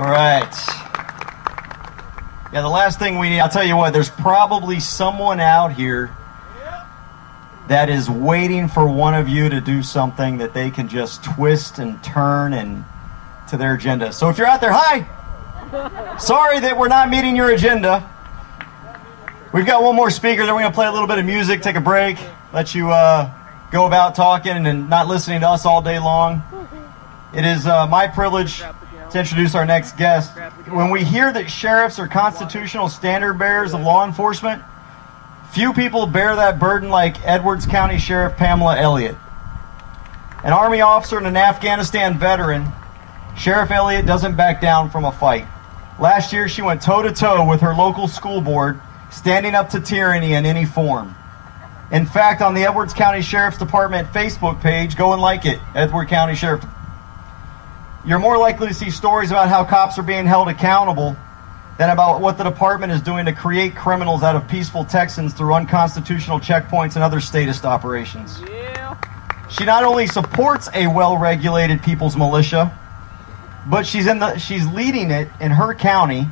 All right. Yeah, the last thing we need, I'll tell you what, there's probably someone out here that is waiting for one of you to do something that they can just twist and turn and to their agenda. So if you're out there, hi! Sorry that we're not meeting your agenda. We've got one more speaker, then we're going to play a little bit of music, take a break, let you go about talking and not listening to us all day long. It is my privilege to introduce our next guest. When we hear that sheriffs are constitutional standard bearers of law enforcement, few people bear that burden like Edwards County Sheriff Pamela Elliot. An Army officer and an Afghanistan veteran, Sheriff Elliot doesn't back down from a fight. Last year, she went toe-to-toe with her local school board, standing up to tyranny in any form. In fact, on the Edwards County Sheriff's Department Facebook page, go and like it, Edwards County Sheriff. You're more likely to see stories about how cops are being held accountable than about what the department is doing to create criminals out of peaceful Texans through unconstitutional checkpoints and other statist operations. Yeah. She not only supports a well-regulated people's militia, but she's leading it in her county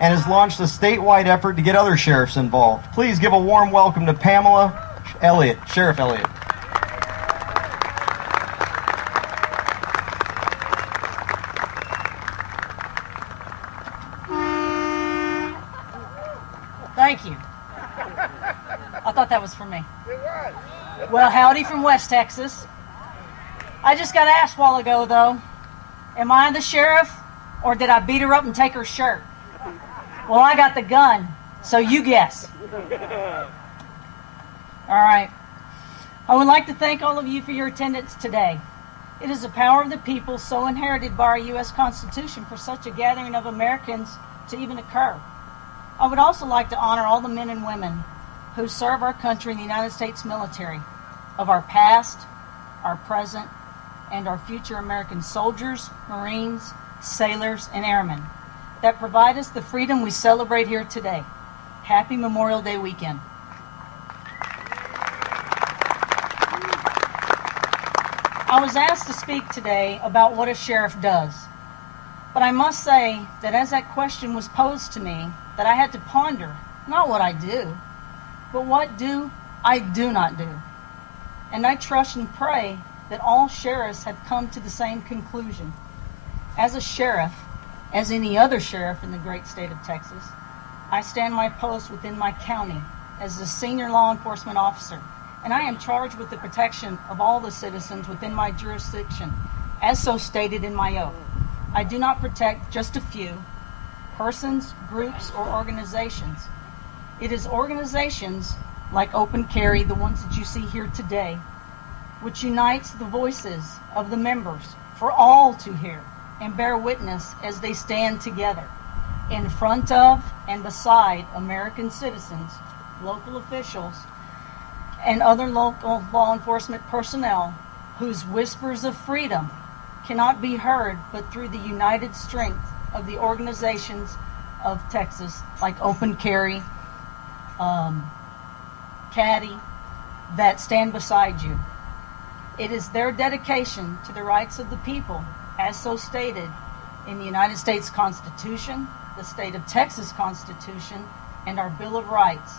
and has launched a statewide effort to get other sheriffs involved. Please give a warm welcome to Pamela Elliot, Sheriff Elliot. Thank you. I thought that was for me. Well, howdy from West Texas. I just got asked a while ago, though, am I the sheriff or did I beat her up and take her shirt? Well, I got the gun, so you guess. All right. I would like to thank all of you for your attendance today. It is the power of the people so inherited by our U.S. Constitution for such a gathering of Americans to even occur. I would also like to honor all the men and women who serve our country in the United States military, of our past, our present, and our future American soldiers, Marines, sailors, and airmen that provide us the freedom we celebrate here today. Happy Memorial Day weekend. I was asked to speak today about what a sheriff does, but I must say that as that question was posed to me, that I had to ponder not what I do, but what do I do not do. And I trust and pray that all sheriffs have come to the same conclusion. As a sheriff, as any other sheriff in the great state of Texas, I stand my post within my county as the senior law enforcement officer, and I am charged with the protection of all the citizens within my jurisdiction, as so stated in my oath. I do not protect just a few persons, groups, or organizations. It is organizations like Open Carry, the ones that you see here today, which unites the voices of the members for all to hear and bear witness as they stand together in front of and beside American citizens, local officials, and other local law enforcement personnel whose whispers of freedom cannot be heard but through the united strength of the organizations of Texas, like Open Carry, Caddy, that stand beside you. It is their dedication to the rights of the people, as so stated in the United States Constitution, the state of Texas Constitution, and our Bill of Rights,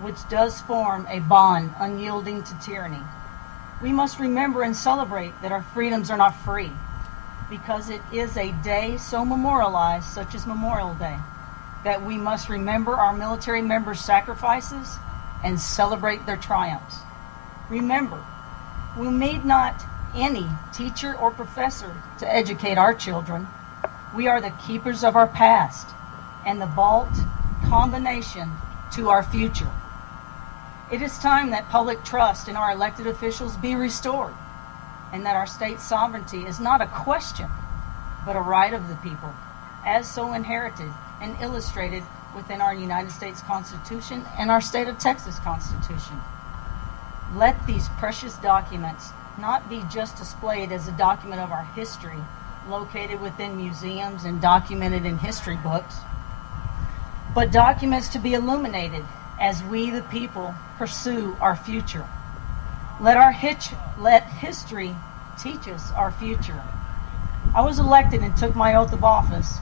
which does form a bond unyielding to tyranny. We must remember and celebrate that our freedoms are not free, because it is a day so memorialized, such as Memorial Day, that we must remember our military members' sacrifices and celebrate their triumphs. Remember, we need not any teacher or professor to educate our children. We are the keepers of our past and the vault combination to our future. It is time that public trust in our elected officials be restored, and that our state sovereignty is not a question, but a right of the people, as so inherited and illustrated within our United States Constitution and our state of Texas Constitution. Let these precious documents not be just displayed as a document of our history, located within museums and documented in history books, but documents to be illuminated as we, the people, pursue our future. Let history teach us our future. I was elected and took my oath of office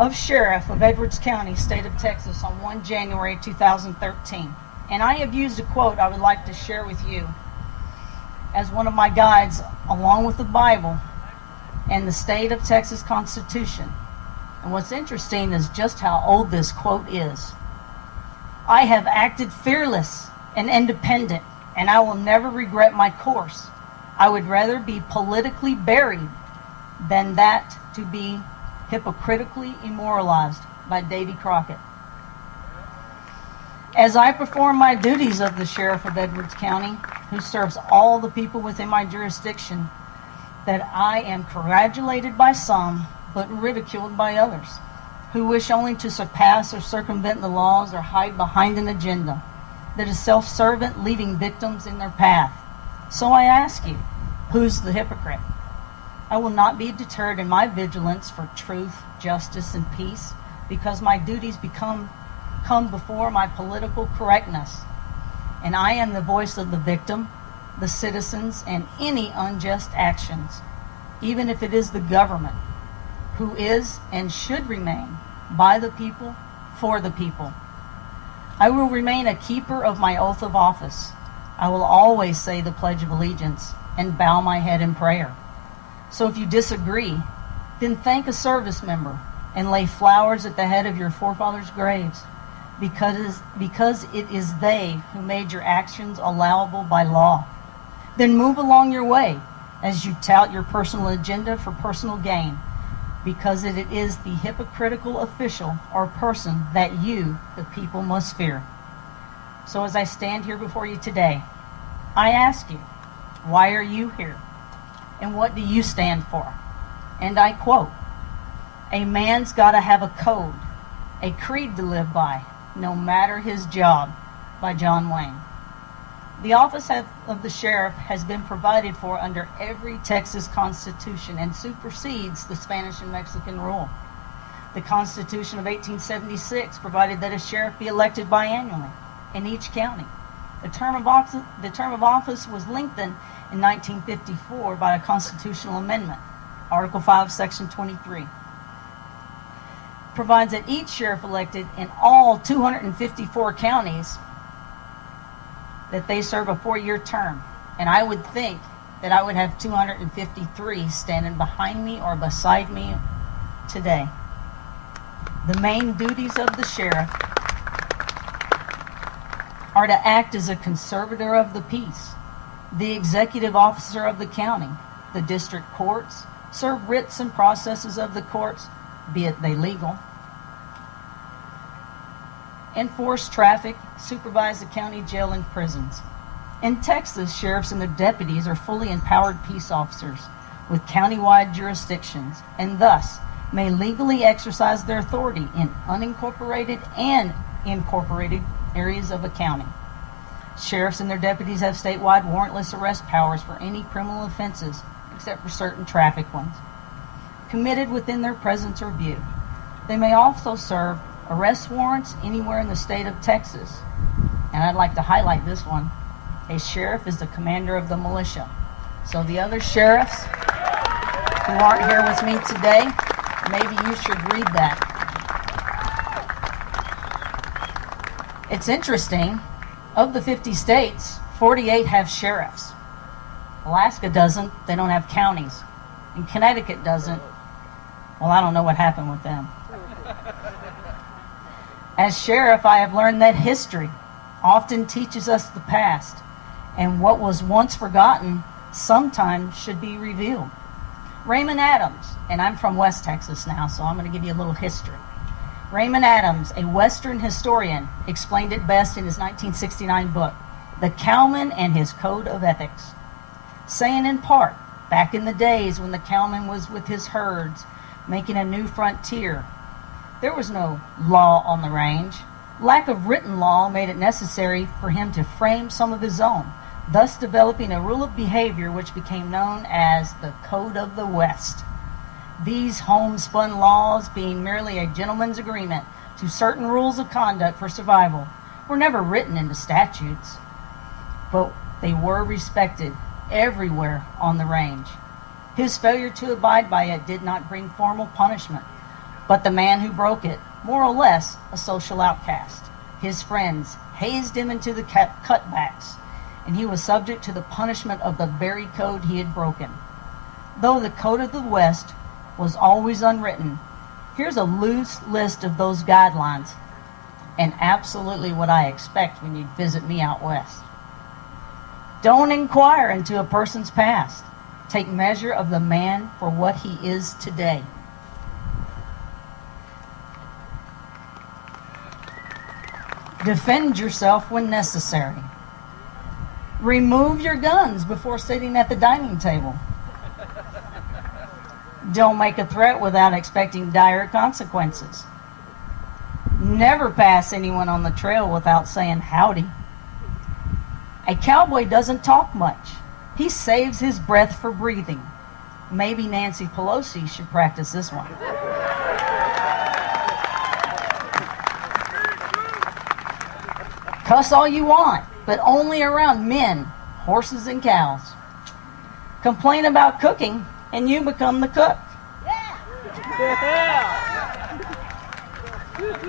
of Sheriff of Edwards County, State of Texas, on 1 January 2013. And I have used a quote I would like to share with you as one of my guides, along with the Bible and the State of Texas Constitution. And what's interesting is just how old this quote is. I have acted fearless and independent, and I will never regret my course. I would rather be politically buried than that to be hypocritically immoralized, by Davy Crockett. As I perform my duties of the Sheriff of Edwards County, who serves all the people within my jurisdiction, that I am congratulated by some, but ridiculed by others, who wish only to surpass or circumvent the laws or hide behind an agenda that is self-servant, leaving victims in their path. So I ask you, who's the hypocrite? I will not be deterred in my vigilance for truth, justice, and peace, because my duties come before my political correctness. And I am the voice of the victim, the citizens, and any unjust actions, even if it is the government, who is and should remain by the people, for the people. I will remain a keeper of my oath of office. I will always say the Pledge of Allegiance and bow my head in prayer. So if you disagree, then thank a service member and lay flowers at the head of your forefathers' graves, because it is they who made your actions allowable by law. Then move along your way as you tout your personal agenda for personal gain, because it is the hypocritical official or person that you, the people, must fear. So as I stand here before you today, I ask you, why are you here? And what do you stand for? And I quote, "A man's got to have a code, a creed to live by, no matter his job," by John Wayne. The office of the sheriff has been provided for under every Texas constitution and supersedes the Spanish and Mexican rule. The Constitution of 1876 provided that a sheriff be elected biannually in each county. The term of office was lengthened in 1954 by a constitutional amendment. Article 5, Section 23 provides that each sheriff elected in all 254 counties that they serve a 4-year term. And I would think that I would have 253 standing behind me or beside me today. The main duties of the sheriff are to act as a conservator of the peace, the executive officer of the county, the district courts, serve writs and processes of the courts, be it they legal, enforce traffic, supervise the county jail and prisons. In Texas, sheriffs and their deputies are fully empowered peace officers with countywide jurisdictions, and thus may legally exercise their authority in unincorporated and incorporated areas of a county. Sheriffs and their deputies have statewide warrantless arrest powers for any criminal offenses, except for certain traffic ones, committed within their presence or view. They may also serve arrest warrants anywhere in the state of Texas. And I'd like to highlight this one. A sheriff is the commander of the militia. So the other sheriffs who aren't here with me today, maybe you should read that. It's interesting, of the 50 states, 48 have sheriffs. Alaska doesn't, they don't have counties. And Connecticut doesn't. Well, I don't know what happened with them. As sheriff, I have learned that history often teaches us the past, and what was once forgotten sometimes should be revealed. Raymond Adams, and I'm from West Texas now, so I'm going to give you a little history. Raymond Adams, a Western historian, explained it best in his 1969 book, The Cowman and His Code of Ethics, saying in part, back in the days when the cowman was with his herds, making a new frontier, there was no law on the range. Lack of written law made it necessary for him to frame some of his own, thus developing a rule of behavior which became known as the Code of the West. These homespun laws, being merely a gentleman's agreement to certain rules of conduct for survival, were never written into statutes, but they were respected everywhere on the range. His failure to abide by it did not bring formal punishment, But the man who broke it, more or less a social outcast. His friends hazed him into the cutbacks, and he was subject to the punishment of the very code he had broken. Though the code of the West was always unwritten, here's a loose list of those guidelines, and absolutely what I expect when you visit me out west. Don't inquire into a person's past. Take measure of the man for what he is today. Defend yourself when necessary. Remove your guns before sitting at the dining table. Don't make a threat without expecting dire consequences. Never pass anyone on the trail without saying howdy. A cowboy doesn't talk much. He saves his breath for breathing. Maybe Nancy Pelosi should practice this one. Cuss all you want, but only around men, horses, and cows. Complain about cooking, and you become the cook.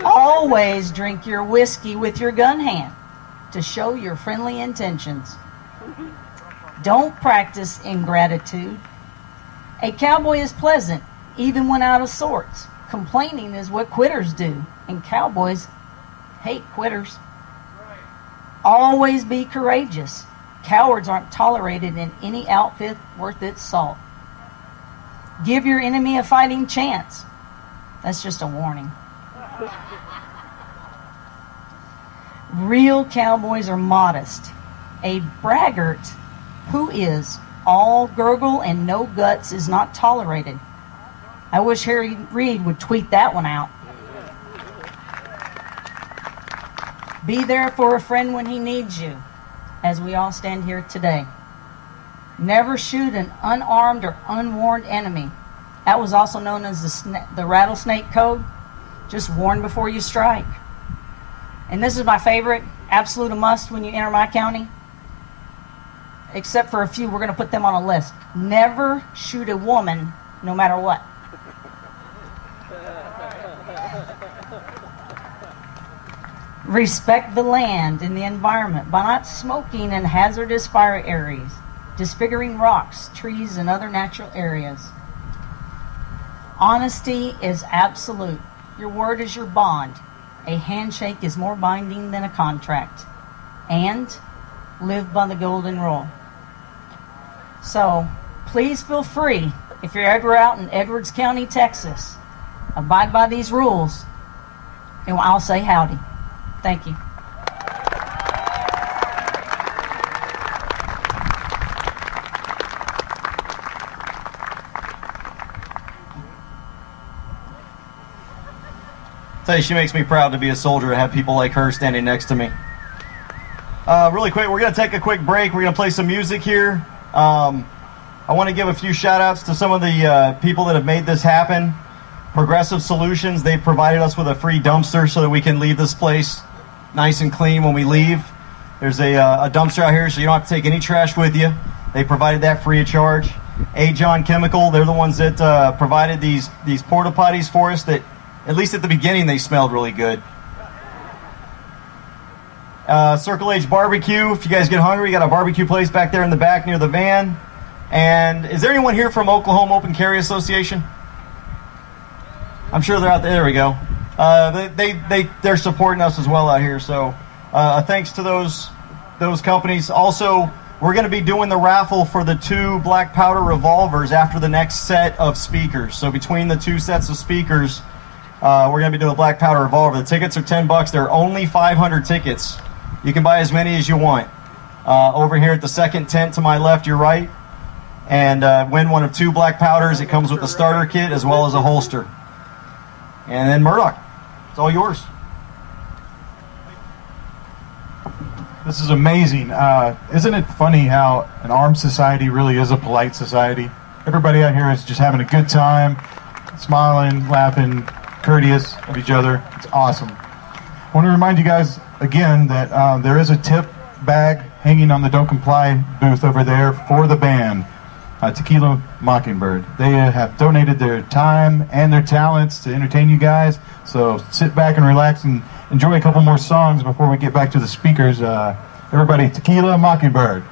Always drink your whiskey with your gun hand to show your friendly intentions. Don't practice ingratitude. A cowboy is pleasant, even when out of sorts. Complaining is what quitters do, and cowboys hate quitters. Always be courageous. Cowards aren't tolerated in any outfit worth its salt. Give your enemy a fighting chance. That's just a warning. Real cowboys are modest. A braggart who is all gurgle and no guts is not tolerated. I wish Harry Reid would tweet that one out. Be there for a friend when he needs you, as we all stand here today. Never shoot an unarmed or unwarned enemy. That was also known as the rattlesnake code. Just warn before you strike. And this is my favorite, absolute a must when you enter my county. Except for a few, we're going to put them on a list. Never shoot a woman, no matter what. Respect the land and the environment by not smoking in hazardous fire areas, disfiguring rocks, trees, and other natural areas. Honesty is absolute. Your word is your bond. A handshake is more binding than a contract. And live by the golden rule. So, please feel free, if you're ever out in Edwards County, Texas, abide by these rules, and I'll say howdy. Thank you. Tell you, she makes me proud to be a soldier to have people like her standing next to me. Really quick, we're going to take a quick break. We're going to play some music here. I want to give a few shout outs to some of the people that have made this happen. Progressive Solutions, they provided us with a free dumpster so that we can leave this place nice and clean when we leave. There's a dumpster out here, so you don't have to take any trash with you. They provided that free of charge. John Chemical, they're the ones that provided these porta potties for us that, at least at the beginning, they smelled really good. Circle H Barbecue, if you guys get hungry, you got a barbecue place back there in the back near the van. And is there anyone here from Oklahoma Open Carry Association? I'm sure they're out there. There we go. They're supporting us as well out here. So thanks to those companies. Also, we're going to be doing the raffle for the 2 black powder revolvers after the next set of speakers. So between the 2 sets of speakers, we're going to be doing a black powder revolver. The tickets are $10. There are only 500 tickets. You can buy as many as you want. Over here at the second tent to my left, your right. And win one of 2 black powders. It comes with a starter kit as well as a holster. And then Murdoch, it's all yours. This is amazing. Isn't it funny how an armed society really is a polite society? Everybody out here is just having a good time, smiling, laughing, courteous of each other. It's awesome. I want to remind you guys again that there is a tip bag hanging on the Don't Comply booth over there for the band. Tequila Mockingbird. They have donated their time and their talents to entertain you guys. So sit back and relax and enjoy a couple more songs before we get back to the speakers. Everybody, Tequila Mockingbird.